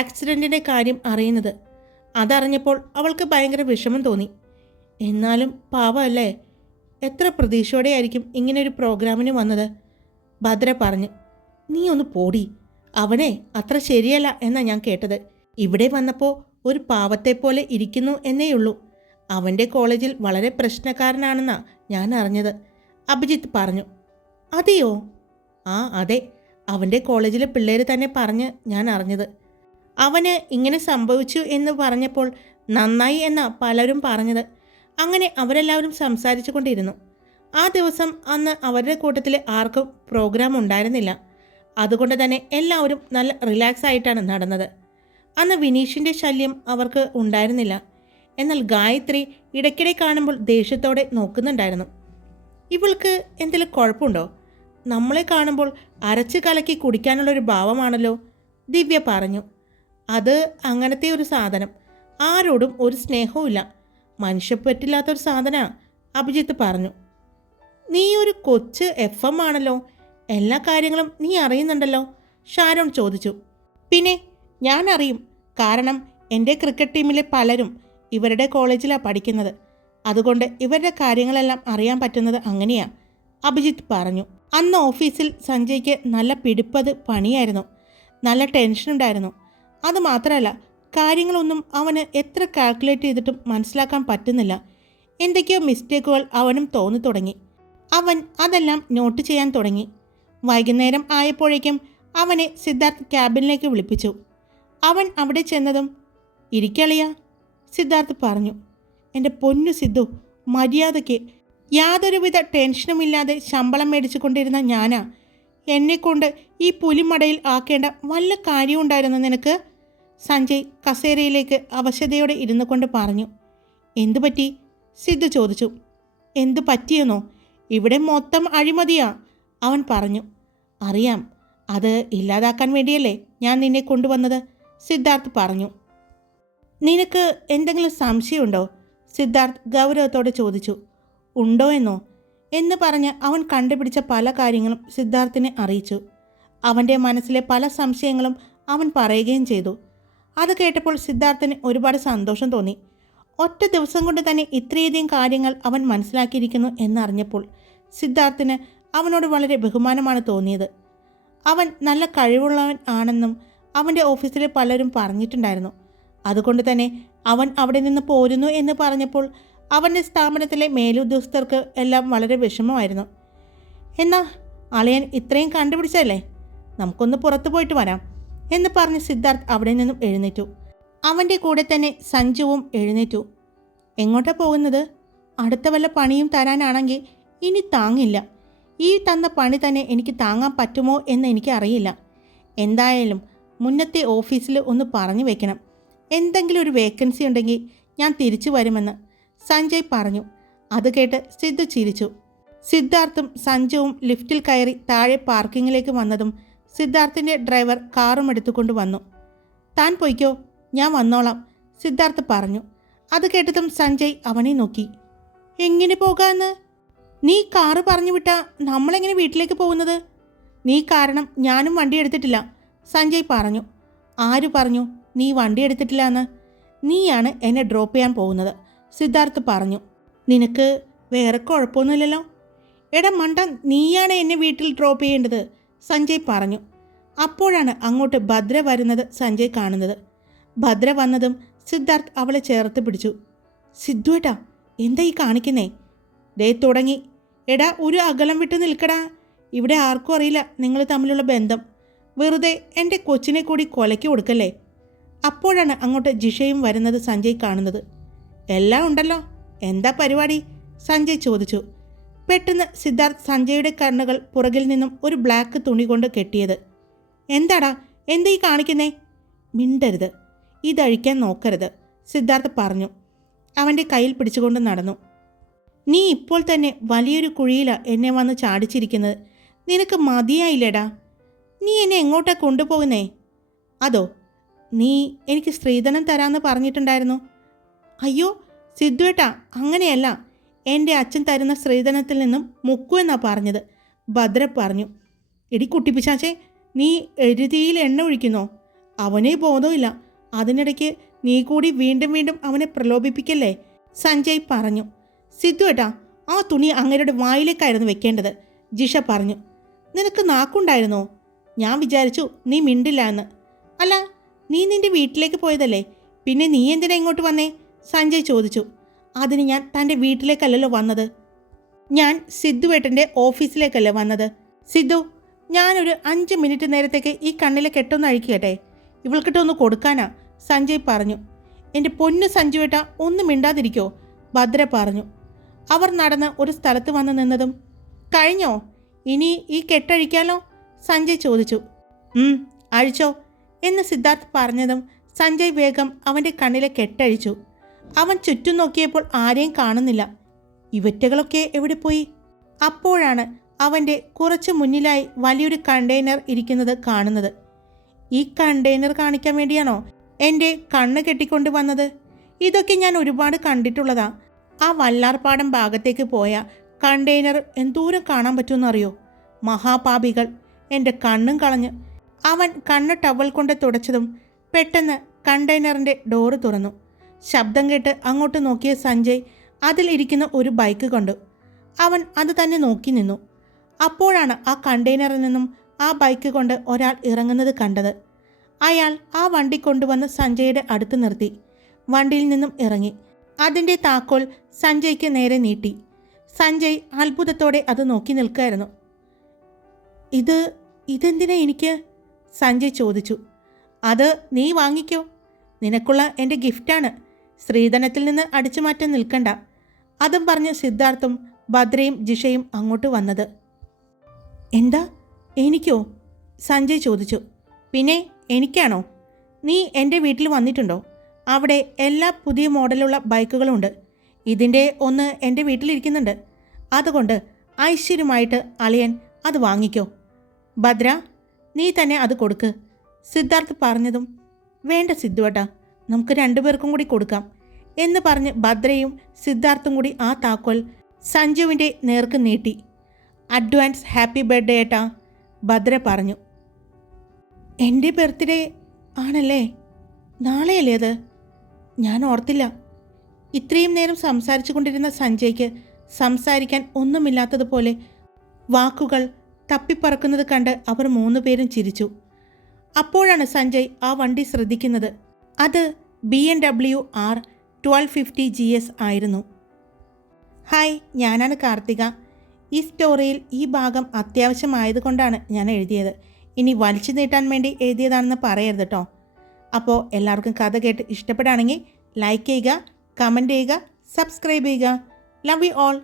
ആക്സിഡൻറ്റിൻ്റെ കാര്യം അറിയുന്നത്. അതറിഞ്ഞപ്പോൾ അവൾക്ക് ഭയങ്കര വിഷമം തോന്നി. എന്നാലും പാവമല്ലേ, എത്ര പ്രതീക്ഷയോടെയായിരിക്കും ഇങ്ങനൊരു പ്രോഗ്രാമിന് വന്നത്, ഭദ്ര പറഞ്ഞു. നീ ഒന്ന് പോടി, അവനെ അത്ര ശരിയല്ല എന്നാണ് ഞാൻ കേട്ടത്. ഇവിടെ വന്നപ്പോൾ ഒരു പാവത്തെപ്പോലെ ഇരിക്കുന്നു എന്നേയുള്ളൂ. അവൻ്റെ കോളേജിൽ വളരെ പ്രശ്നക്കാരനാണെന്നാണ് ഞാൻ അറിഞ്ഞത്, അഭിജിത്ത് പറഞ്ഞു. അതെയോ? ആ അതെ, അവൻ്റെ കോളേജിലെ പിള്ളേർ തന്നെ പറഞ്ഞ് ഞാൻ അറിഞ്ഞത്. അവന് ഇങ്ങനെ സംഭവിച്ചു എന്ന് പറഞ്ഞപ്പോൾ നന്നായി എന്നാ പലരും പറഞ്ഞത്. അങ്ങനെ അവരെല്ലാവരും സംസാരിച്ചു കൊണ്ടിരുന്നു. ആ ദിവസം അന്ന് അവരുടെ കൂട്ടത്തിൽ ആർക്കും പ്രോഗ്രാം ഉണ്ടായിരുന്നില്ല. അതുകൊണ്ട് തന്നെ എല്ലാവരും നല്ല റിലാക്സ് ആയിട്ടാണ് നടന്നത്. അന്ന് വിനീഷിൻ്റെ ശല്യം അവർക്ക് ഉണ്ടായിരുന്നില്ല. എന്നാൽ ഗായത്രി ഇടയ്ക്കിടെ കാണുമ്പോൾ ദേഷ്യത്തോടെ നോക്കുന്നുണ്ടായിരുന്നു. ഇവൾക്ക് എന്തെങ്കിലും കുഴപ്പമുണ്ടോ? നമ്മളെ കാണുമ്പോൾ അരച്ച് കലക്കി കുടിക്കാനുള്ളൊരു ഭാവമാണല്ലോ, ദിവ്യ പറഞ്ഞു. അത് അങ്ങനത്തെ ഒരു സാധനം, ആരോടും ഒരു സ്നേഹവുമില്ല, മനുഷ്യപ്പറ്റില്ലാത്തൊരു സാധനമാണ്, അഭിജിത്ത് പറഞ്ഞു. നീ ഒരു കൊച്ച് FM ആണല്ലോ, എല്ലാ കാര്യങ്ങളും നീ അറിയുന്നുണ്ടല്ലോ, ഷാരോൺ ചോദിച്ചു. പിന്നെ ഞാൻ അറിയും, കാരണം എൻ്റെ ക്രിക്കറ്റ് ടീമിലെ പലരും ഇവരുടെ കോളേജിലാണ് പഠിക്കുന്നത്. അതുകൊണ്ട് ഇവരുടെ കാര്യങ്ങളെല്ലാം അറിയാൻ പറ്റുന്നത് അങ്ങനെയാണ്, അഭിജിത്ത് പറഞ്ഞു. അന്ന് ഓഫീസിൽ സഞ്ജയ്ക്ക് നല്ല പിടിപ്പത് പണിയായിരുന്നു. നല്ല ടെൻഷനുണ്ടായിരുന്നു. അതുമാത്രമല്ല, കാര്യങ്ങളൊന്നും അവന് എത്ര കാൽക്കുലേറ്റ് ചെയ്തിട്ടും മനസ്സിലാക്കാൻ പറ്റുന്നില്ല. എന്തൊക്കെയോ മിസ്റ്റേക്കുകൾ അവനും തോന്നി തുടങ്ങി. അവൻ അതെല്ലാം നോട്ട് ചെയ്യാൻ തുടങ്ങി. വൈകുന്നേരം ആയപ്പോഴേക്കും അവനെ സിദ്ധാർത്ഥ് ക്യാബിനിലേക്ക് വിളിപ്പിച്ചു. അവൻ അവിടെ ചെന്നതും ഇരിക്കളിയ സിദ്ധാർത്ഥ് പറഞ്ഞു. എൻ്റെ പൊന്നു സിദ്ധു, മര്യാദയ്ക്ക് യാതൊരുവിധ ടെൻഷനുമില്ലാതെ ശമ്പളം മേടിച്ചു കൊണ്ടിരുന്ന ഞാനാ. എന്നെക്കൊണ്ട് ഈ പുലിമടയിൽ ആക്കേണ്ട വല്ല കാര്യമുണ്ടായിരുന്നു നിനക്ക്? സഞ്ജയ് കസേരയിലേക്ക് അവശതയോടെ ഇരുന്നു കൊണ്ട് പറഞ്ഞു. എന്തു പറ്റി? സിദ്ധു ചോദിച്ചു. എന്തു പറ്റിയെന്നോ? ഇവിടെ മൊത്തം അഴിമതിയാ, അവൻ പറഞ്ഞു. അറിയാം, അത് ഇല്ലാതാക്കാൻ വേണ്ടിയല്ലേ ഞാൻ നിന്നെ കൊണ്ടുവന്നത്, സിദ്ധാർത്ഥ് പറഞ്ഞു. നിനക്ക് എന്തെങ്കിലും സംശയമുണ്ടോ? സിദ്ധാർത്ഥ് ഗൗരവത്തോടെ ചോദിച്ചു. ഉണ്ടോ എന്നോ എന്ന് പറഞ്ഞ് അവൻ കണ്ടുപിടിച്ച പല കാര്യങ്ങളും സിദ്ധാർത്ഥിനെ അറിയിച്ചു. അവൻ്റെ മനസ്സിലെ പല സംശയങ്ങളും അവൻ പറയുകയും ചെയ്തു. അത് കേട്ടപ്പോൾ സിദ്ധാർത്ഥിന് ഒരുപാട് സന്തോഷം തോന്നി. ഒറ്റ ദിവസം കൊണ്ട് തന്നെ ഇത്രയധികം കാര്യങ്ങൾ അവൻ മനസ്സിലാക്കിയിരിക്കുന്നു എന്നറിഞ്ഞപ്പോൾ സിദ്ധാർത്ഥിന് അവനോട് വളരെ ബഹുമാനമാണ് തോന്നിയത്. അവൻ നല്ല കഴിവുള്ളവൻ ആണെന്നും അവൻ്റെ ഓഫീസിലെ പലരും പറഞ്ഞിട്ടുണ്ടായിരുന്നു. അതുകൊണ്ട് തന്നെ അവൻ അവിടെ നിന്ന് പോരുന്നു എന്ന് പറഞ്ഞപ്പോൾ അവൻ്റെ സ്ഥാപനത്തിലെ മേലുദ്യോഗസ്ഥർക്ക് എല്ലാം വളരെ വിഷമമായിരുന്നു. എന്നാ അളിയൻ ഇത്രയും കണ്ടുപിടിച്ചല്ലേ, നമുക്കൊന്ന് പുറത്തു പോയിട്ട് വരാം എന്ന് പറഞ്ഞ് സിദ്ധാർത്ഥ് അവിടെ നിന്നും എഴുന്നേറ്റു. അവൻ്റെ കൂടെ തന്നെ സഞ്ജുവും എഴുന്നേറ്റു. എങ്ങോട്ടാ പോകുന്നത്? അടുത്ത വല്ല പണിയും തരാനാണെങ്കിൽ ഇനി താങ്ങില്ല. ഈ തന്ന പണി തന്നെ എനിക്ക് താങ്ങാൻ പറ്റുമോ എന്ന് എനിക്കറിയില്ല. എന്തായാലും മുന്നത്തെ ഓഫീസിൽ ഒന്ന് പറഞ്ഞു വെക്കണം. എന്തെങ്കിലും ഒരു വേക്കൻസി ഉണ്ടെങ്കിൽ ഞാൻ തിരിച്ചു വരുമെന്ന് സഞ്ജയ് പറഞ്ഞു. അത് കേട്ട് സിദ്ധു ചിരിച്ചു. സിദ്ധാർത്ഥും സഞ്ജുവും ലിഫ്റ്റിൽ കയറി താഴെ പാർക്കിങ്ങിലേക്ക് വന്നതും സിദ്ധാർത്ഥിൻ്റെ ഡ്രൈവർ കാറും എടുത്തുകൊണ്ട് വന്നു. താൻ പൊയ്ക്കോ, ഞാൻ വന്നോളാം, സിദ്ധാർത്ഥ് പറഞ്ഞു. അത് കേട്ടതും സഞ്ജയ് അവനെ നോക്കി. എങ്ങനെ പോകാമെന്ന്? നീ കാറ് പറഞ്ഞു വിട്ടാ നമ്മളെങ്ങനെ വീട്ടിലേക്ക് പോകുന്നത്? നീ കാരണം ഞാനും വണ്ടി എടുത്തിട്ടില്ല, സഞ്ജയ് പറഞ്ഞു. ആര് പറഞ്ഞു നീ വണ്ടി എടുത്തിട്ടില്ല എന്ന്? നീയാണ് എന്നെ ഡ്രോപ്പ് ചെയ്യാൻ പോകുന്നത്, സിദ്ധാർത്ഥ് പറഞ്ഞു. നിനക്ക് വേറെ കുഴപ്പമൊന്നുമില്ലല്ലോ? എടാ മണ്ട, നീയാണ് എന്നെ വീട്ടിൽ ഡ്രോപ്പ് ചെയ്യേണ്ടത്, സഞ്ജയ് പറഞ്ഞു. അപ്പോഴാണ് അങ്ങോട്ട് ഭദ്ര വരുന്നത് സഞ്ജയ് കാണുന്നത്. ഭദ്ര വന്നതും സിദ്ധാർത്ഥ് അവളെ ചേർത്ത് പിടിച്ചു. സിദ്ധു ഏട്ടാ, എന്താ ഈ കാണിക്കുന്നേ? ദേ തുടങ്ങി. എടാ ഒരു അകലം വിട്ട് നിൽക്കടാ. ഇവിടെ ആർക്കും അറിയില്ല നിങ്ങൾ തമ്മിലുള്ള ബന്ധം. വെറുതെ എൻ്റെ കൊച്ചിനെ കൂടി കൊലയ്ക്ക് കൊടുക്കല്ലേ. അപ്പോഴാണ് അങ്ങോട്ട് ജിഷയും വരുന്നത് സഞ്ജയ് കാണുന്നത്. എല്ലാം ഉണ്ടല്ലോ, എന്താ പരിപാടി, സഞ്ജയ് ചോദിച്ചു. പെട്ടെന്ന് സിദ്ധാർത്ഥ് സഞ്ജയുടെ കണ്ണുകൾ പുറകിൽ നിന്നും ഒരു ബ്ലാക്ക് തുണി കൊണ്ട് കെട്ടിയത്. എന്താടാ, എന്താ ഈ കാണിക്കുന്നേ? മിണ്ടരുത്, ഇതഴിക്കാൻ നോക്കരുത്, സിദ്ധാർത്ഥ് പറഞ്ഞു. അവൻ്റെ കയ്യിൽ പിടിച്ചുകൊണ്ട് നടന്നു. നീ ഇപ്പോൾ തന്നെ വലിയൊരു കുഴിയിലാണ് എന്നെ വന്ന് ചാടിച്ചിരിക്കുന്നത്. നിനക്ക് മതിയായില്ലേടാ? നീ എന്നെ എങ്ങോട്ടാ കൊണ്ടുപോകുന്നേ? അതോ, നീ എനിക്ക് സ്ത്രീധനം തരാമെന്ന് പറഞ്ഞിട്ടുണ്ടായിരുന്നു. അയ്യോ സിദ്ധുവേട്ടാ, അങ്ങനെയല്ല. എൻ്റെ അച്ഛൻ തരുന്ന സ്ത്രീധനത്തിൽ നിന്നും മുക്കു എന്നാ പറഞ്ഞത്, ഭദ്ര പറഞ്ഞു. എടി കുട്ടിപ്പിശാച്ചേ, നീ എരുതിയിൽ എണ്ണ ഒഴിക്കുന്നോ? അവനെ ബോധമില്ല. അതിനിടയ്ക്ക് നീ കൂടി വീണ്ടും വീണ്ടും അവനെ പ്രലോഭിപ്പിക്കല്ലേ, സഞ്ജയ് പറഞ്ഞു. സിദ്ധുവേട്ടാ, ആ തുണി അങ്ങയുടെ വായിലേക്കായിരുന്നു വെക്കേണ്ടത്, ജിഷ പറഞ്ഞു. നിനക്ക് നാക്കുണ്ടായിരുന്നോ? ഞാൻ വിചാരിച്ചു നീ മിണ്ടില്ല എന്ന്. അല്ല, നീ നിൻ്റെ വീട്ടിലേക്ക് പോയതല്ലേ, പിന്നെ നീ എന്തിനാ ഇങ്ങോട്ട് വന്നേ, സഞ്ജയ് ചോദിച്ചു. അതിന് ഞാൻ തൻ്റെ വീട്ടിലേക്കല്ലല്ലോ വന്നത്, ഞാൻ സിദ്ധുവേട്ടൻ്റെ ഓഫീസിലേക്കല്ലേ വന്നത്. സിദ്ധു, ഞാനൊരു 5 മിനിറ്റ് നേരത്തേക്ക് ഈ കണ്ണിലെ കെട്ടൊന്ന് അഴിക്കട്ടെ, ഇവൾക്കിട്ടൊന്ന് കൊടുക്കാനാ, സഞ്ജയ് പറഞ്ഞു. എൻ്റെ പൊന്നു സഞ്ജുവേട്ട, ഒന്നും മിണ്ടാതിരിക്കോ, ഭദ്ര പറഞ്ഞു. അവർ നടന്ന് ഒരു സ്ഥലത്ത് വന്ന് നിന്നതും കഴിഞ്ഞോ, ഇനി ഈ കെട്ടഴിക്കാലോ, സഞ്ജയ് ചോദിച്ചു. അഴിച്ചോ എന്ന് സിദ്ധാർത്ഥ് പറഞ്ഞതും സഞ്ജയ് വേഗം അവൻ്റെ കണ്ണിലെ കെട്ടഴിച്ചു. അവൻ ചുറ്റും നോക്കിയപ്പോൾ ആരെയും കാണുന്നില്ല. ഇവറ്റകളൊക്കെ എവിടെ പോയി? അപ്പോഴാണ് അവൻ്റെ കുറച്ച് മുന്നിലായി വലിയൊരു കണ്ടെയ്നർ ഇരിക്കുന്നത് കാണുന്നത്. ഈ കണ്ടെയ്നർ കാണിക്കാൻ വേണ്ടിയാണോ എൻ്റെ കണ്ണ് കെട്ടിക്കൊണ്ട് വന്നത്? ഇതൊക്കെ ഞാൻ ഒരുപാട് കണ്ടിട്ടുള്ളതാ. ആ വല്ലാർപാടം ഭാഗത്തേക്ക് പോയ കണ്ടെയ്നർ എന്തോരം കാണാൻ പറ്റുമെന്നറിയോ? മഹാപാപികൾ, എൻ്റെ കണ്ണും കളഞ്ഞ്. അവൻ കണ്ണ് ടവൽ കൊണ്ട് തുടച്ചതും പെട്ടെന്ന് കണ്ടെയ്നറിൻ്റെ ഡോറ് തുറന്നു. ശബ്ദം കേട്ട് അങ്ങോട്ട് നോക്കിയ സഞ്ജയ് അതിൽ ഇരിക്കുന്ന ഒരു ബൈക്ക് കണ്ടു. അവൻ അത് തന്നെ നോക്കി നിന്നു. അപ്പോഴാണ് ആ കണ്ടെയ്നറിൽ നിന്നും ആ ബൈക്ക് കൊണ്ട് ഒരാൾ ഇറങ്ങുന്നത് കണ്ടത്. അയാൾ ആ വണ്ടി കൊണ്ടുവന്ന് സഞ്ജയുടെ അടുത്ത് നിർത്തി. വണ്ടിയിൽ നിന്നും ഇറങ്ങി അതിൻ്റെ താക്കോൽ സഞ്ജയ്ക്ക് നേരെ നീട്ടി. സഞ്ജയ് അത്ഭുതത്തോടെ അത് നോക്കി നിൽക്കുകയായിരുന്നു. ഇതെന്തിനാ എനിക്ക്? സഞ്ജയ് ചോദിച്ചു. അത് നീ വാങ്ങിക്കോ. നിനക്കുള്ള എൻ്റെ ഗിഫ്റ്റാണ്. സ്ത്രീധനത്തിൽ നിന്ന് അടിച്ചു മാറ്റാൻ നിൽക്കണ്ട. അതും പറഞ്ഞ് സിദ്ധാർത്ഥും ഭദ്രയും ജിഷയും അങ്ങോട്ട് വന്നത്. എന്താ എനിക്കോ? സഞ്ജയ് ചോദിച്ചു. പിന്നെ എനിക്കാണോ? നീ എൻ്റെ വീട്ടിൽ വന്നിട്ടുണ്ടോ? അവിടെ എല്ലാ പുതിയ മോഡലുള്ള ബൈക്കുകളുണ്ട്. ഇതിൻ്റെ ഒന്ന് എൻ്റെ വീട്ടിലിരിക്കുന്നുണ്ട്. അതുകൊണ്ട് ഐശ്വര്യമായിട്ട് അളിയൻ അത് വാങ്ങിക്കോ. ഭദ്ര, നീ തന്നെ അത് കൊടുക്ക്. സിദ്ധാർത്ഥ് പറഞ്ഞതും വേണ്ട സിദ്ധുവേട്ടാ, നമുക്ക് രണ്ടുപേർക്കും കൂടി കൊടുക്കാം എന്ന് പറഞ്ഞ് ഭദ്രയും സിദ്ധാർത്ഥും കൂടി ആ താക്കോൽ സഞ്ജുവിൻ്റെ നേർക്ക് നീട്ടി. അഡ്വാൻസ് ഹാപ്പി ബർത്ത്ഡേ ഏട്ടാ, ഭദ്ര പറഞ്ഞു. എൻ്റെ ബർത്ത്ഡേ ആണല്ലേ? നാളെയല്ലേ അത്? ഞാൻ ഓർത്തില്ല. ഇത്രയും നേരം സംസാരിച്ചു കൊണ്ടിരുന്ന സഞ്ജയ്ക്ക് സംസാരിക്കാൻ ഒന്നുമില്ലാത്തതുപോലെ വാക്കുകൾ തപ്പിപ്പറക്കുന്നത് കണ്ട് അവർ 3 പേരും ചിരിച്ചു. അപ്പോഴാണ് സഞ്ജയ് ആ വണ്ടി ശ്രദ്ധിക്കുന്നത്. അത് BMW R 1250 GS ആയിരുന്നു. ഹായ്, ഞാനാണ് കാർത്തിക. ഈ സ്റ്റോറിയിൽ ഈ ഭാഗം അത്യാവശ്യമായതുകൊണ്ടാണ് ഞാൻ എഴുതിയത്. ഇനി വലിച്ചു നീട്ടാൻ വേണ്ടി എഴുതിയതാണെന്ന് പറയരുത് കേട്ടോ. അപ്പോൾ എല്ലാവർക്കും കഥ കേട്ട് ഇഷ്ടപ്പെടുകയാണെങ്കിൽ ലൈക്ക് ചെയ്യുക, കമൻറ്റ് ചെയ്യുക, സബ്സ്ക്രൈബ് ചെയ്യുക. Love you all.